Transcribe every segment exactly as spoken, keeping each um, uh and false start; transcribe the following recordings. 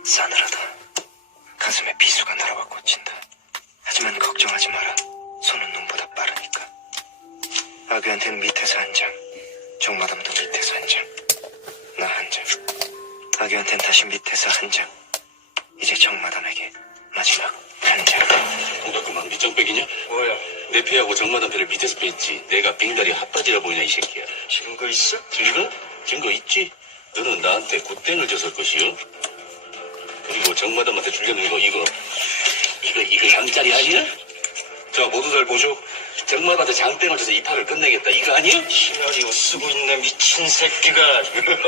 싸늘하다. 가슴에 비수가 날아와 꽂힌다. 하지만 걱정하지 마라. 손은 눈보다 빠르니까. 아귀한테는 밑에서 한 장, 정마담도 밑에서 한 장, 나 한 장. 아귀한테는 다시 밑에서 한 장. 이제 정마담에게 마지막 한 장. 너 그만 밑장빼기냐? 뭐야? 내 패하고 정마담 패를 밑에서 뺐지. 내가 빙다리 핫바지라 보이냐 이 새끼야. 증거 있어? 증거? 증거 있지? 너는 나한테 굿땡을 줬을 것이요. 그리고 정마담한테 주려는 거 이거 이거 이거 양짜리 아니야? 자 모두들 보쇼. 정마담한테 장땡을 줘서 이 판을 끝내겠다 이거 아니야? 시나리오 쓰고 있네 미친 새끼가.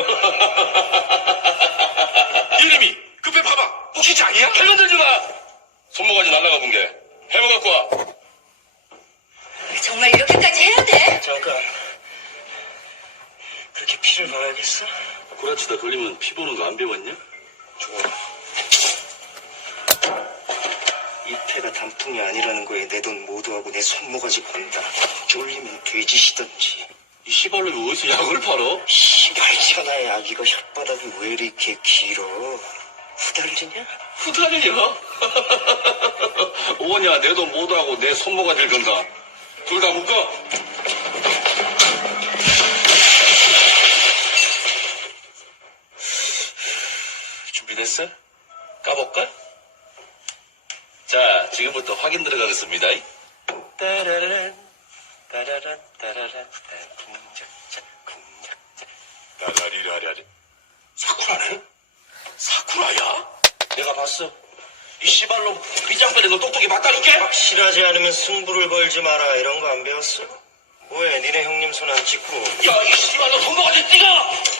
이름이 급해 봐봐. 혹시 장이야? 팔 들지 마. 손모가지 날라가 본 게 해머 갖고 와. 정말 이렇게까지 해야 돼? 잠깐. 그렇게 피를 봐야겠어? 구라치다 걸리면 피 보는 거 안 배웠냐? 좋아. 이 패가 단풍이 아니라는 거에 내 돈 모두하고 내 손모가지 건다. 쫄리면 돼지시던지. 이 씨발놈이 어디서 약을 팔어? 시발 천하의 아기가 혓바닥이 왜 이렇게 길어? 후달리냐? 후달려? 오냐 내 돈 모두하고 내 손모가지를 건다. 둘 다 묶어. 준비됐어? 까볼까? 자, 지금부터 확인 들어가겠습니다. 따라란 따라란 따라란 쿵짝짝 쿵짝짝. 라라리라라리. 사쿠라네? 사쿠라야? 내가 봤어. 이 씨발놈 빗장빼는 거 똑똑히 봤다니까? 확실하지 않으면 승부를 걸지 마라. 이런 거 안 배웠어? 뭐해 니네 형님 손 안 찍고. 야, 이 씨발놈 손모가지 찍어!